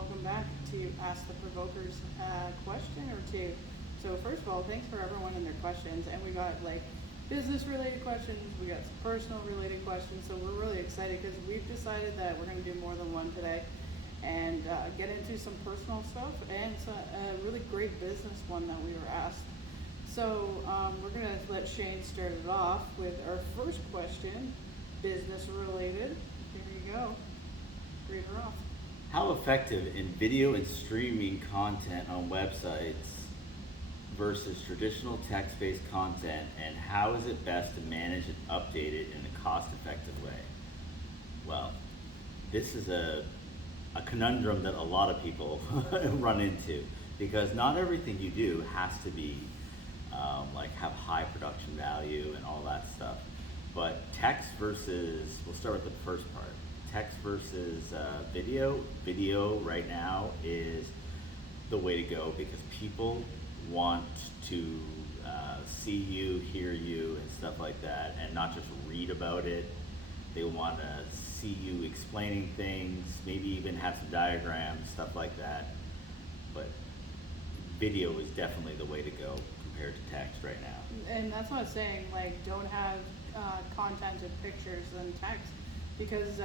welcome back to Ask the Provokers question or two. So first of all, thanks for everyone and their questions. And we got like business related questions, we got some personal related questions. So we're really excited because we've decided that we're going to do more than one today and get into some personal stuff and a really great business one that we were asked. So we're going to let Shane start it off with our first question, business related. Here you go. Read her off. How effective in video and streaming content on websites versus traditional text-based content, and how is it best to manage and update it in a cost-effective way? Well, this is a conundrum that a lot of people run into, because not everything you do has to be like have high production value and all that stuff. But text versus, we'll start with the first part. Text versus video right now is the way to go, because people want to see you, hear you, and stuff like that, and not just read about it. They want to see you explaining things, maybe even have some diagrams, stuff like that. But video is definitely the way to go compared to text right now. And that's not saying like don't have content and pictures and text, because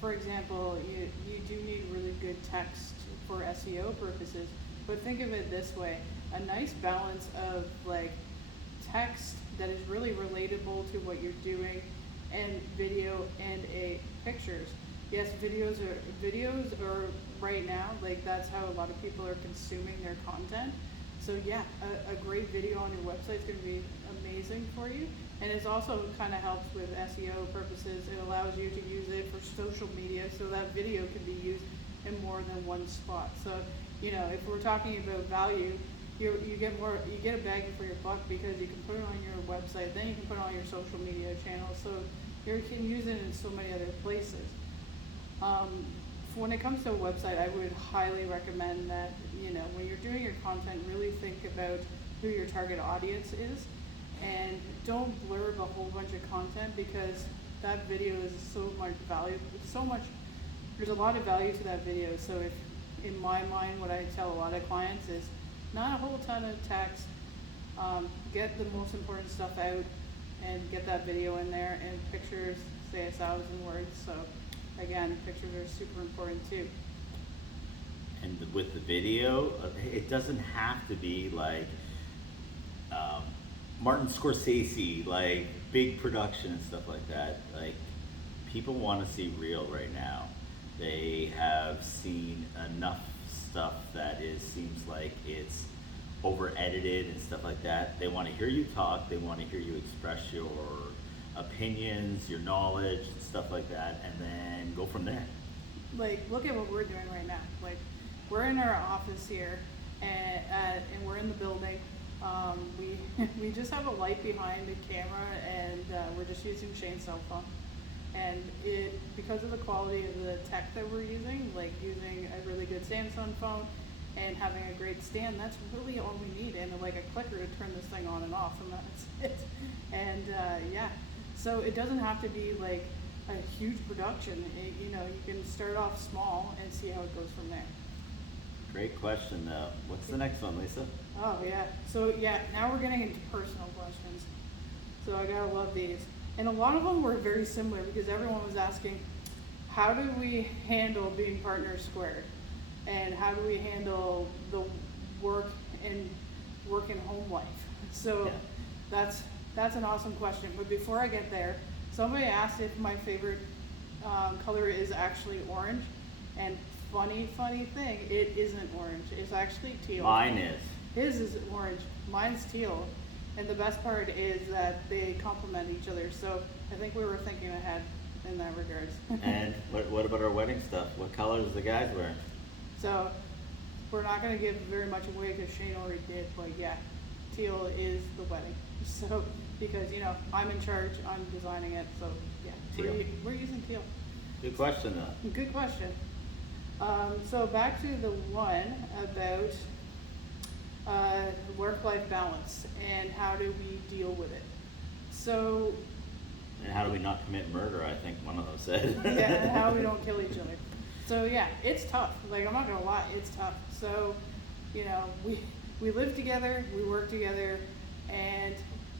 for example, you do need really good text for SEO purposes, but think of it this way, a nice balance of like text that is really relatable to what you're doing and video and pictures. Yes, videos are right now, like that's how a lot of people are consuming their content. So yeah, a great video on your website is going to be amazing for you. And it also kind of helps with SEO purposes. It allows you to use it for social media, so that video can be used in more than one spot. So, you know, if we're talking about value, you get a bang for your buck, because you can put it on your website, then you can put it on your social media channels. So you can use it in so many other places. When it comes to a website, I would highly recommend that, you know, when you're doing your content, really think about who your target audience is, and don't blurb a whole bunch of content, because that video is so much value, there's a lot of value to that video. So if, in my mind, what I tell a lot of clients is not a whole ton of text, get the most important stuff out and get that video in there, and pictures, say 1,000 words. So again, pictures are super important too. And with the video, it doesn't have to be like Martin Scorsese, like big production and stuff like that. Like, people want to see real right now. They have seen enough stuff that seems like it's over edited and stuff like that. They want to hear you talk, they want to hear you express your opinions, your knowledge, and stuff like that, and then go from there. Like, look at what we're doing right now. Like, we're in our office here, and we're in the building. We just have a light behind the camera, and we're just using Shane's cell phone. And because of the quality of the tech that we're using, like using a really good Samsung phone and having a great stand, that's really all we need, and like a clicker to turn this thing on and off, and that's it. And yeah, so it doesn't have to be like a huge production. You know, you can start off small and see how it goes from there. Great question though. What's the next one, Lisa? Oh yeah, so yeah, now we're getting into personal questions. So I gotta love these. And a lot of them were very similar, because everyone was asking, how do we handle being partners squared? And how do we handle the work and home life? So yeah, that's an awesome question. But before I get there, somebody asked if my favorite color is actually orange. And funny thing, it isn't orange. It's actually teal. Mine is. His is orange. Mine's teal. And the best part is that they complement each other. So I think we were thinking ahead in that regards. And what about our wedding stuff? What colors the guys wearing? So we're not going to give very much away, because Shane already did. But yeah, teal is the wedding. So because, you know, I'm in charge, I'm designing it. So yeah, we're using teal. Good question though. Good question. So back to the one about work-life balance and how do we deal with it. So, and how do we not commit murder, I think one of those said. Yeah, and how we don't kill each other. So yeah, it's tough. Like, I'm not gonna lie, it's tough. So, you know, we live together, we work together, and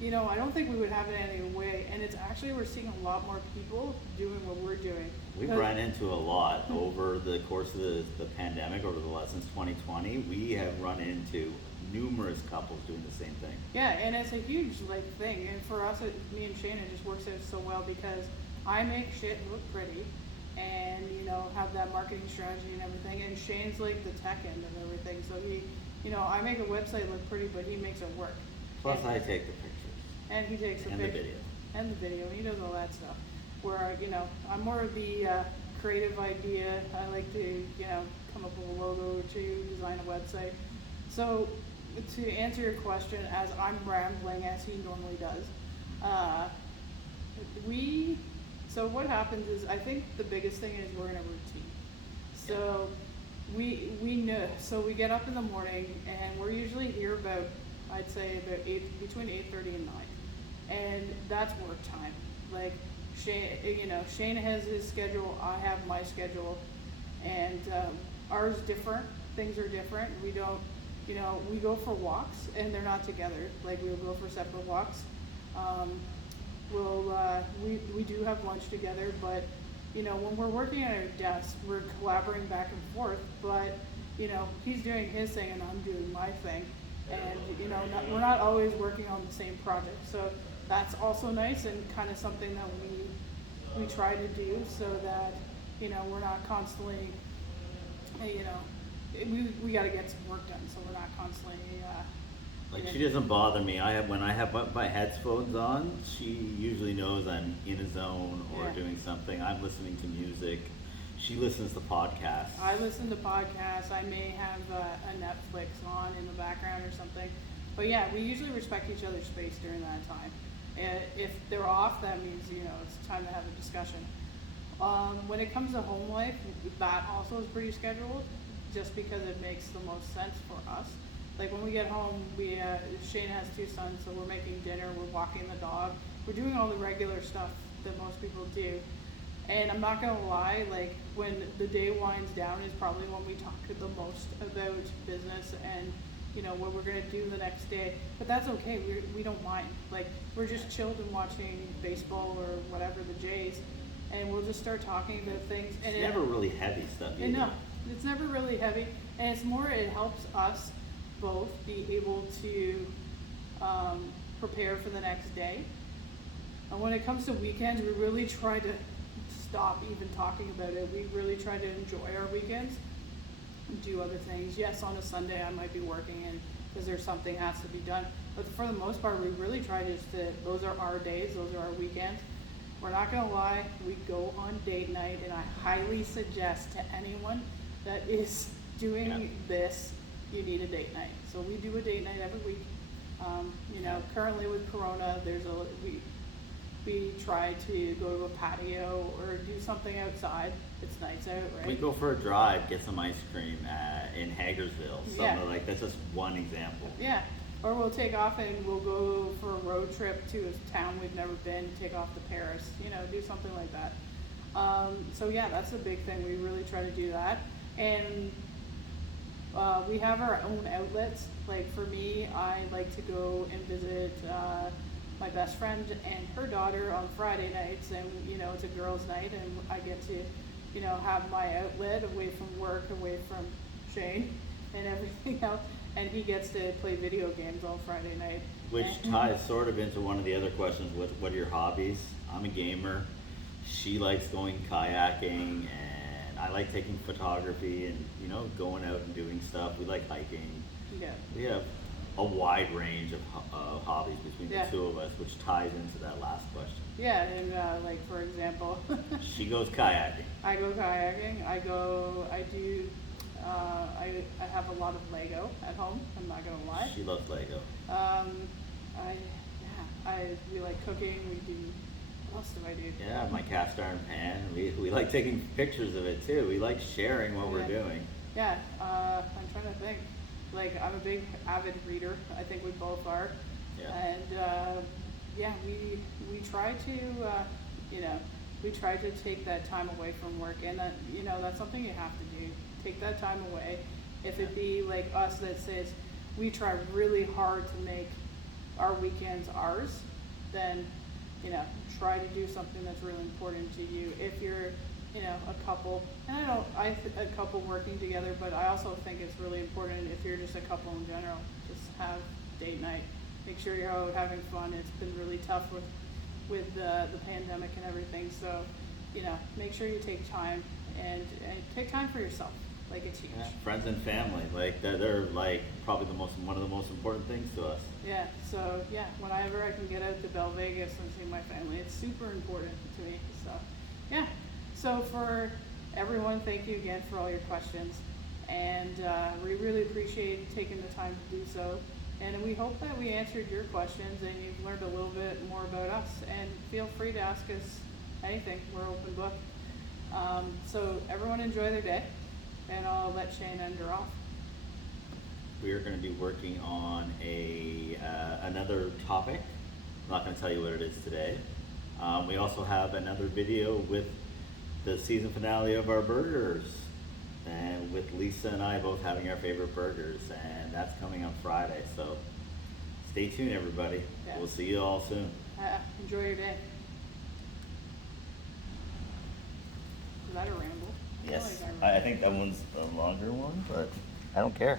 you know, I don't think we would have it any other way. And it's actually, we're seeing a lot more people doing what we're doing. We've run into a lot over the course of the pandemic, over the lessons 2020. We have run into numerous couples doing the same thing. Yeah, and it's a huge like thing. And for us, me and Shane, it just works out so well because I make shit look pretty, and you know, have that marketing strategy and everything. And Shane's like the tech end of everything. So he, you know, I make a website look pretty, but he makes it work. Plus, I take the pictures. And he takes the And the pictures. video. And the video. He does all that stuff. Where, you know, I'm more of the creative idea. I like to, you know, come up with a logo to design a website. So, to answer your question, as I'm rambling as he normally does, so what happens is, I think the biggest thing is we're in a routine. So we know, so we get up in the morning and we're usually here about, I'd say about between 8:30 and 9. And that's work time. Like, Shane, you know, Shane has his schedule, I have my schedule, and ours different. Things are different. We don't, you know, we go for walks and they're not together. Like, we'll go for separate walks. We do have lunch together, but you know, when we're working at our desk, we're collaborating back and forth. But you know, he's doing his thing and I'm doing my thing, and you know, we're not always working on the same project. So that's also nice and kind of something that we try to do so that, you know, we're not constantly, you know, we got to get some work done, so we're not constantly. Like, she doesn't bother me. When I have my headphones on, she usually knows I'm in a zone or Yeah. doing something. I'm listening to music. She listens to podcasts. I listen to podcasts. I may have a Netflix on in the background or something. But yeah, we usually respect each other's space during that time. And if they're off, that means, you know, it's time to have a discussion. When it comes to home life, that also is pretty scheduled, just because it makes the most sense for us. Like, when we get home, Shane has 2 sons, so we're making dinner, we're walking the dog, we're doing all the regular stuff that most people do. And I'm not gonna lie, like, when the day winds down is probably when we talk the most about business and, you know, what we're gonna do the next day. But that's okay, we don't mind. Like, we're just chilled and watching baseball or whatever, the Jays, and we'll just start talking about things. And It's never really heavy stuff either. No, it's never really heavy, and it's more, it helps us both be able to prepare for the next day. And when it comes to weekends, we really try to stop even talking about it. We really try to enjoy our weekends, do other things. Yes, on a Sunday I might be working and because there's something has to be done, but for the most part, we really try just to, those are our days, those are our weekends. We're not gonna lie, we go on date night, and I highly suggest to anyone that is doing this, you need a date night. So we do a date night every week. You know, currently with Corona, we try to go to a patio or do something outside. It's nice out, right? We go for a drive, get some ice cream in Hagersville. Yeah. Like, that's just one example. Yeah, or we'll take off and we'll go for a road trip to a town we've never been, take off to Paris, you know, do something like that. So yeah, that's a big thing. We really try to do that. And we have our own outlets. Like, for me, I like to go and visit my best friend and her daughter on Friday nights, and you know, it's a girls' night, and I get to, you know, have my outlet away from work, away from Shane and everything else, and he gets to play video games all Friday night. Which ties sort of into one of the other questions, what are your hobbies? I'm a gamer. She likes going kayaking, and I like taking photography and, you know, going out and doing stuff. We like hiking. Yeah. We have a wide range of hobbies between Yeah. the two of us, which ties into that last question. Yeah, and like, for example, She goes kayaking. I go kayaking. I have a lot of Lego at home. I'm not gonna lie. She loves Lego. We like cooking. We do. What else do I do? Yeah, my cast iron pan. We like taking pictures of it too. We like sharing what we're doing. Yeah, I'm trying to think. Like, I'm a big avid reader. I think we both are. Yeah. And yeah, we try to, you know, we try to take that time away from work, and that, you know, that's something you have to do. Take that time away. If it be like us that says we try really hard to make our weekends ours, then, you know, try to do something that's really important to you. If you're, you know, a couple, and a couple working together, but I also think it's really important if you're just a couple in general, just have date night. Make sure you're out having fun. It's been really tough with the pandemic and everything, so, you know, make sure you take time and take time for yourself. Like, it's huge. Yeah, friends and family, like they're like probably one of the most important things to us. Yeah, so yeah, whenever I can get out to Bell Vegas and see my family, it's super important to me. So yeah, so for everyone, thank you again for all your questions, and we really appreciate taking the time to do so. And we hope that we answered your questions and you've learned a little bit more about us. And feel free to ask us anything. We're open book. So everyone enjoy their day, and I'll let Shane end her off. We are going to be working on another topic. I'm not going to tell you what it is today. We also have another video with the season finale of our burgers, and with Lisa and I both having our favorite burgers, and that's coming on Friday. So stay tuned, everybody. Yeah. We'll see you all soon. Enjoy your day. Is that a ramble? Yes, feel like I think that one's the longer one, but I don't care.